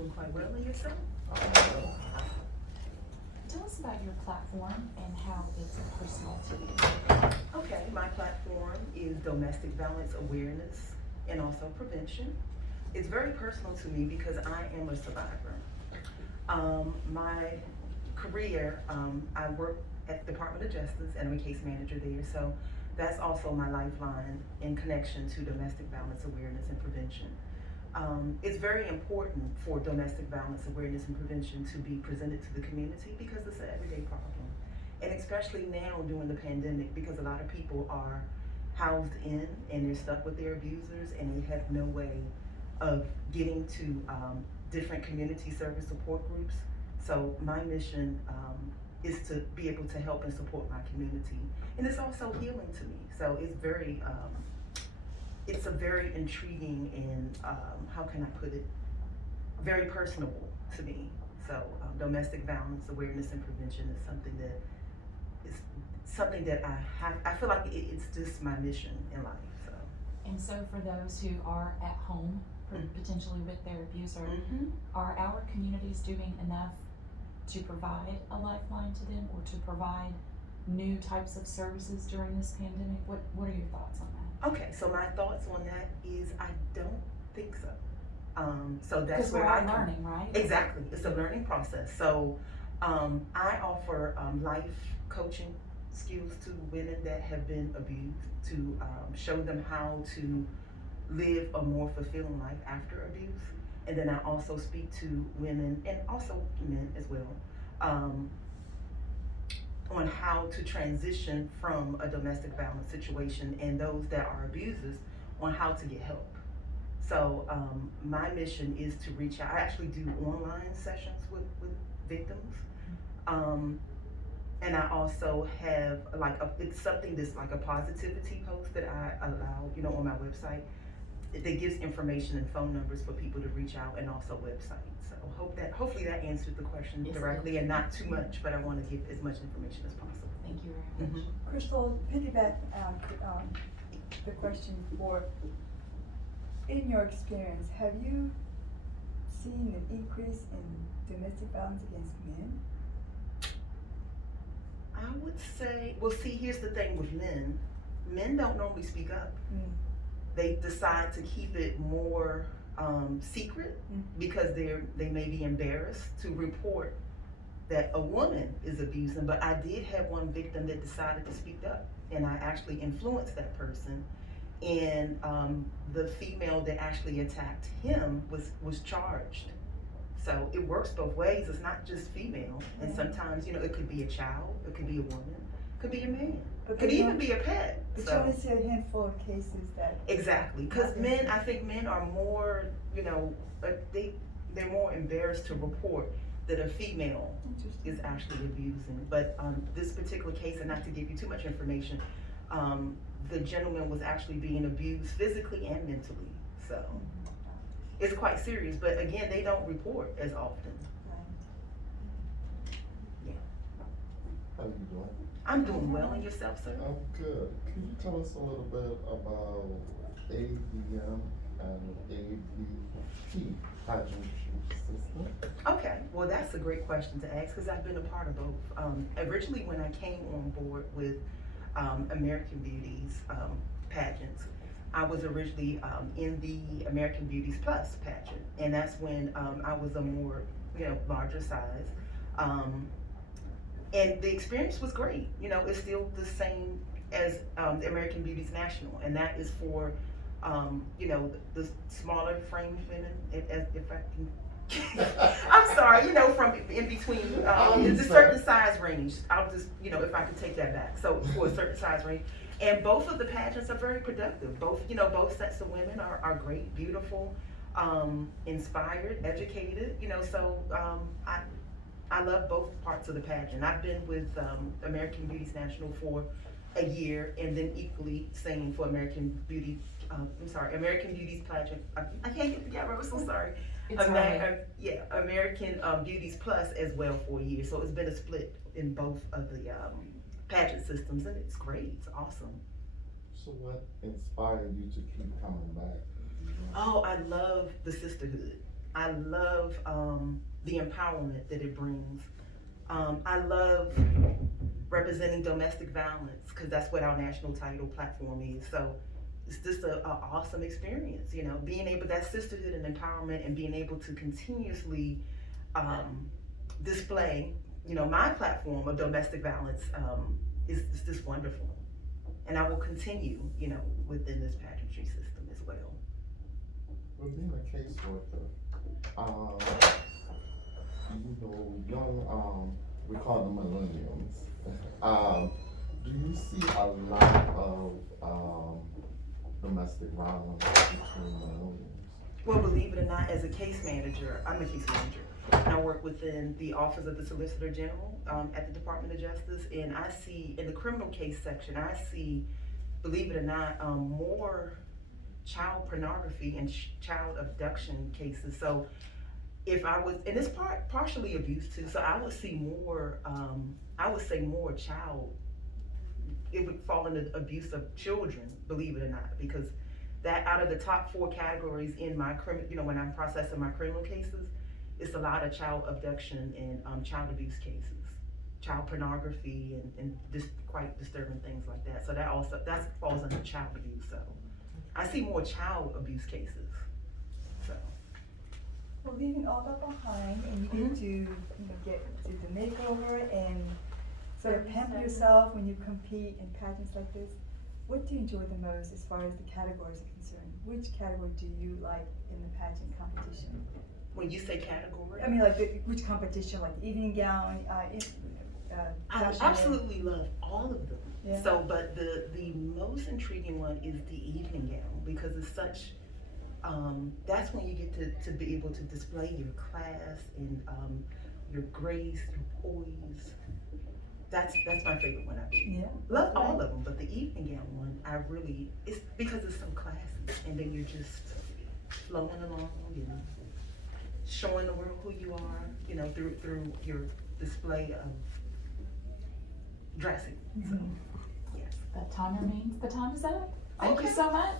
doing quite well, and yourself? Tell us about your platform and how it's personal to you. Okay, my platform is domestic violence awareness and also prevention. It's very personal to me because I am a survivor. My career, I work at the Department of Justice and I'm a case manager there, so that's also my lifeline in connection to domestic violence awareness and prevention. It's very important for domestic violence awareness and prevention to be presented to the community because it's an everyday problem. And especially now during the pandemic, because a lot of people are housed in and they're stuck with their abusers and they have no way of getting to different community service support groups. So my mission is to be able to help and support my community. And it's also healing to me. So it's a very intriguing and how can I put it, very personable to me. So domestic violence awareness and prevention is something that I feel like it's just my mission in life. So. And so for those who are at home, potentially with their abuser, are our communities doing enough to provide a lifeline to them or to provide new types of services during this pandemic? What are your thoughts on that? Okay, so my thoughts on that is I don't think so. So that's Because where we're all learning, right? Exactly, it's a learning process. So I offer life coaching skills to women that have been abused to show them how to live a more fulfilling life after abuse. And then I also speak to women and also men as well on how to transition from a domestic violence situation and those that are abusers on how to get help. So my mission is to reach out. I actually do online sessions with victims. And I also have it's something that's like a positivity post that I allow, on my website that gives information and phone numbers for people to reach out and also websites. So hopefully that answered the question directly and not too much, but I want to give as much information as possible. Thank you very much. Crystal, piggyback the question for, in your experience, have you seen an increase in domestic violence against men? I would say, well, see, here's the thing with men. Men don't normally speak up. They decide to keep it more secret because they may be embarrassed to report that a woman is abusing. But I did have one victim that decided to speak up, and I actually influenced that person. And the female that actually attacked him was charged. So it works both ways. It's not just female. And sometimes, it could be a child, it could be a woman, it could be a man, it could even be a pet. But you only see a handful of cases that. Exactly, because I think men are more, they're more embarrassed to report that a female is actually abusing. But this particular case, and not to give you too much information, the gentleman was actually being abused physically and mentally. So it's quite serious, but again, they don't report as often. Yeah. How you doing? I'm doing well, and yourself, sir? I'm good. Can you tell us a little bit about ABM and AVP pageantry system? Okay, well, that's a great question to ask because I've been a part of both. Originally, when I came on board with American Beauty's pageants, I was originally in the American Beauties Plus pageant, and that's when I was a more, larger size. And the experience was great. It's still the same as the American Beauties National, and that is for, the smaller frame women, if I can. I'm sorry, from in between, the certain size range. I'll just, if I could take that back. So for a certain size range. And both of the pageants are very productive. Both sets of women are great, beautiful, inspired, educated, so I love both parts of the pageant. I've been with American Beauties National for a year, and then equally same for American Beauties pageant. I can't get together, I'm so sorry. American Beauties Plus as well for a year. So it's been a split in both of the pageant systems, and it's great, it's awesome. So what inspired you to keep coming back? Oh, I love the sisterhood. I love the empowerment that it brings. I love representing domestic violence because that's what our national title platform is. So it's just a awesome experience, you know, being able, that sisterhood and empowerment, and being able to continuously display, you know, my platform of domestic violence is just wonderful. And I will continue, you know, within this pageantry system as well. Well, being a caseworker, you know, young, we call them millenniums. Do you see a lot of domestic violence between millennials? Well, believe it or not, as a case manager, I'm a case manager, and I work within the Office of the Solicitor General at the Department of Justice, and I see, in the criminal case section, I see, believe it or not, more child pornography and child abduction cases. So if I was, and it's partially abuse too, so I would see more, I would say more child, it would fall into abuse of children, believe it or not, because that out of the top 4 categories in my you know, when I'm processing my criminal cases, it's a lot of child abduction and child abuse cases, child pornography and just quite disturbing things like that. So that falls under child abuse. So I see more child abuse cases. So. Well, leaving all that behind, and you get to, you know, get to the makeover and sort of pamper yourself when you compete in pageants like this. What do you enjoy the most as far as the categories are concerned? Which category do you like in the pageant competition? When you say category, I mean, like which competition, like the evening gown, I fashion? absolutely love all of them. Yeah. So, but the most intriguing one is the evening gown, because it's such, that's when you get to be able to display your class and your grace, your poise. That's my favorite one. I do. Yeah. Love all of them, but the evening gown one, I really, it's because it's so classy, and then you're just flowing along and showing the world who you are, you know, through your display of dressing. So, yes. That timer means the time is up. Thank you Okay. so much.